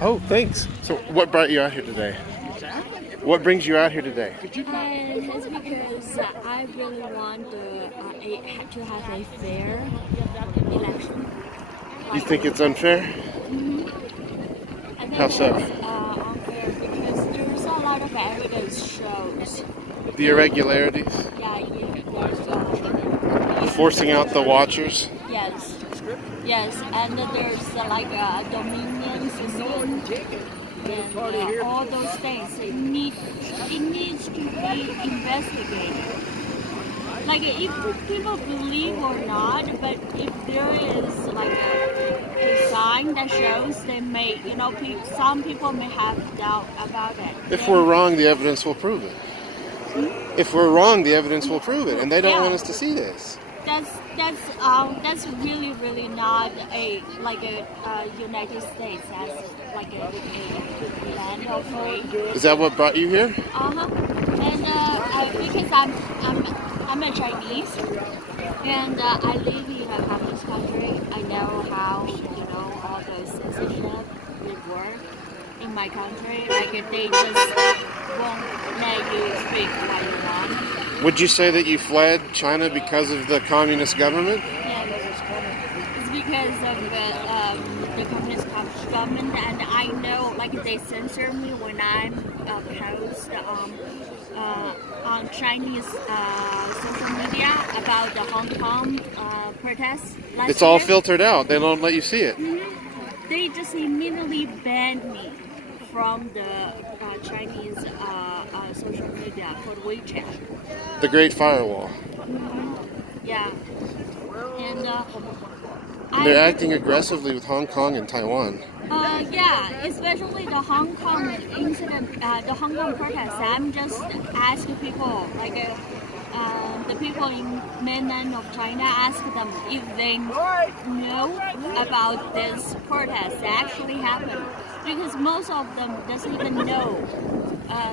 Oh, thanks. So, what brought you out here today? What brings you out here today? It's because I really want to have a fair election. You think it's unfair? I think How so? it's unfair because there's a lot of evidence shows. The irregularities? Yeah, Forcing out the watchers? yes, yes, and there's like a dominion system and all those things. It needs to be investigated. Like if people believe or not, but if there is like a sign that shows they may, some people may have doubt about it. If we're wrong, the evidence will prove it. If we're wrong, the evidence will prove it, and they don't want us to see this. That's really not a United States as like a land of free. Is that what brought you here? And because I'm a Chinese and I live in a communist country. I know how all those censorship would work in my country. Like they just won't let you speak what you want. Would you say that you fled China because of the communist government? Yeah, it's because of the communist government, and I know like they censor me when I'm post on Chinese social media about the Hong Kong protests. It's all year. filtered out. They don't let you see it. They just immediately banned me from the Chinese social media for WeChat. The Great Firewall. Yeah, and They're acting aggressively with Hong Kong and Taiwan. Yeah, especially the Hong Kong incident, the Hong Kong protests. I'm just asking people, like the people in mainland of China, ask them if they know about this protest that actually happened, because most of them doesn't even know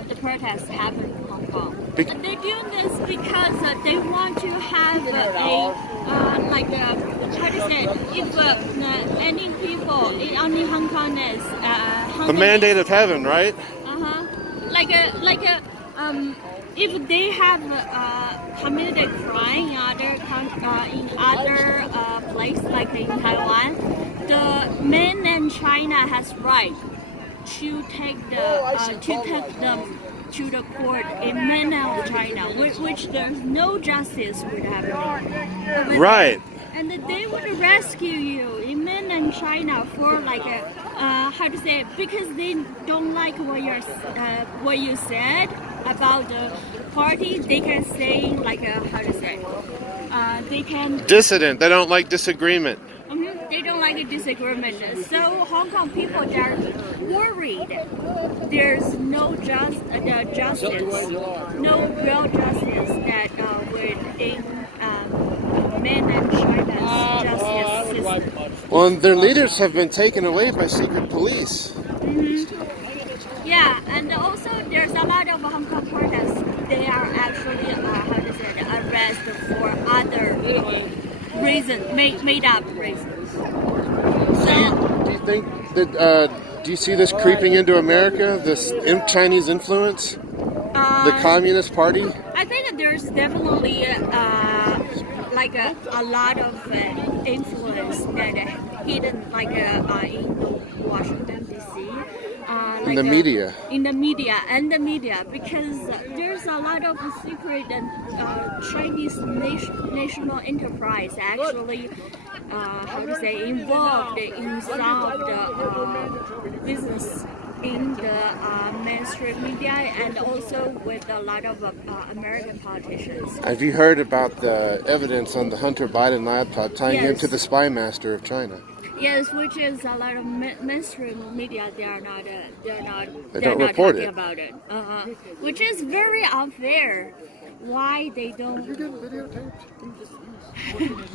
the protests happened in Hong Kong. They're doing this because they want to have how to say, if any people, only Hong Kong is The mandate of heaven, right? If they have committed crime in other place, like in Taiwan, the mainland China has right to take them to the court in mainland China, which there's no justice would happen. Right. And they would rescue you in mainland China for how to say, because they don't like what you said about the party. They can say how to say, they can Dissident. They don't like disagreement. They don't like a disagreement. So Hong Kong people, they're worried. There's no justice, no real justice that within mainland China's justice system. Well, and their leaders have been taken away by secret police. Yeah, and also there's a lot of Hong Kong protests. They are actually arrested for other reasons, made up reasons. Do you think that? Do you see this creeping into America? This Chinese influence, the Communist Party? I think there's definitely a lot of influence that hidden in Washington D.C. In the media. In the media, because there's a lot of secret and Chinese national enterprise actually, involved in some of the business in the mainstream media, and also with a lot of American politicians. Have you heard about the evidence on the Hunter Biden laptop tying him to the spy master of China? Yes, which is a lot of mainstream media. They don't report talking about it. Which is very unfair. Why they don't? Did you get videotaped?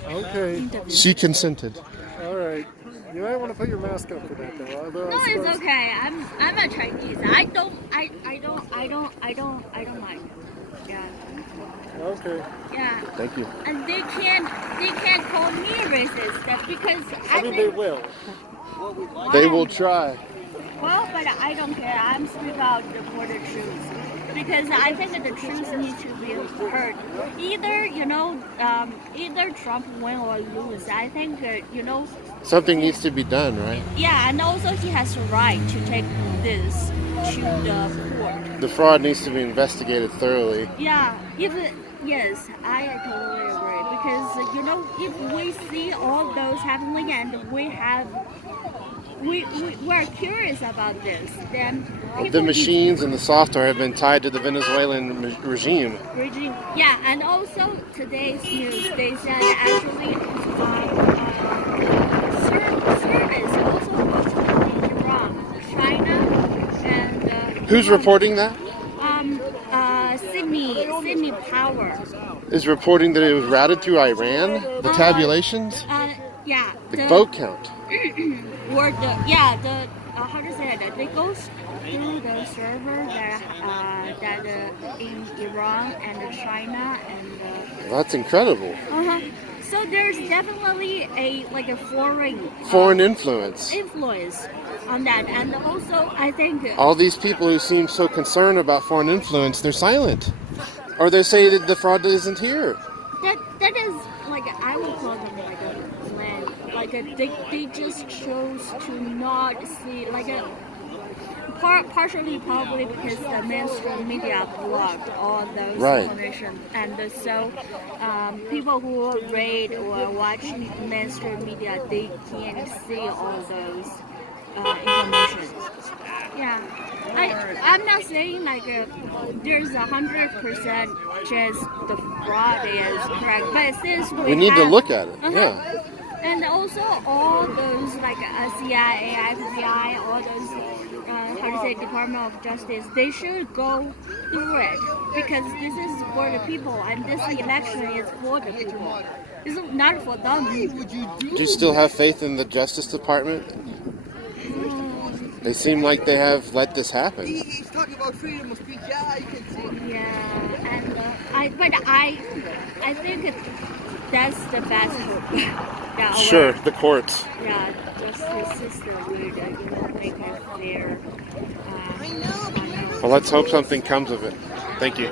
Okay. She consented. All right. You might want to put your mask up for that, though. No, it's okay. I'm a Chinese. I don't mind. Yeah. Okay. Yeah. Thank you. And they can't call me racist. That's because I mean, they will. They will try. Well, but I don't care. I'm speaking out for the truth because I think that the truth needs to be heard. Either either Trump win or lose. I think Something needs to be done, right? yeah, and also he has the right to take this to the court. The fraud needs to be investigated thoroughly. Yeah, yes, I totally agree because if we see all those happening and we're curious about this, then The machines and the software have been tied to the Venezuelan regime. Yeah, and also today's news, they said actually service also goes to Iran, China, and Who's reporting that? Sydney Power. Is reporting that it was routed through Iran? The tabulations? Yeah. The vote count? Or how to say it? They go through the server that in Iran and China and. Well, that's incredible. So there's definitely a Foreign influence. On that, and also I think All these people who seem so concerned about foreign influence, they're silent. Or they say that the fraud isn't here. that is I would call them a plan. They just chose to not see partially probably because the mainstream media blocked all those information, and so people who read or watch mainstream media, they can't see all those information. Yeah, I'm not saying there's 100% chance the fraud is correct, but since we need to look at it. Yeah. And also all those CIA, FBI, all those Department of Justice, they should go through it because this is for the people and this election is for the people. It's not for them. Do you still have faith in the Justice Department? They seem like they have let this happen. He's talking about freedom of speech. Yeah, you can see. Yeah, and I think that's the best hope. Sure, the courts. Yeah, justice system would make it fair. Well, let's hope something comes of it. Thank you.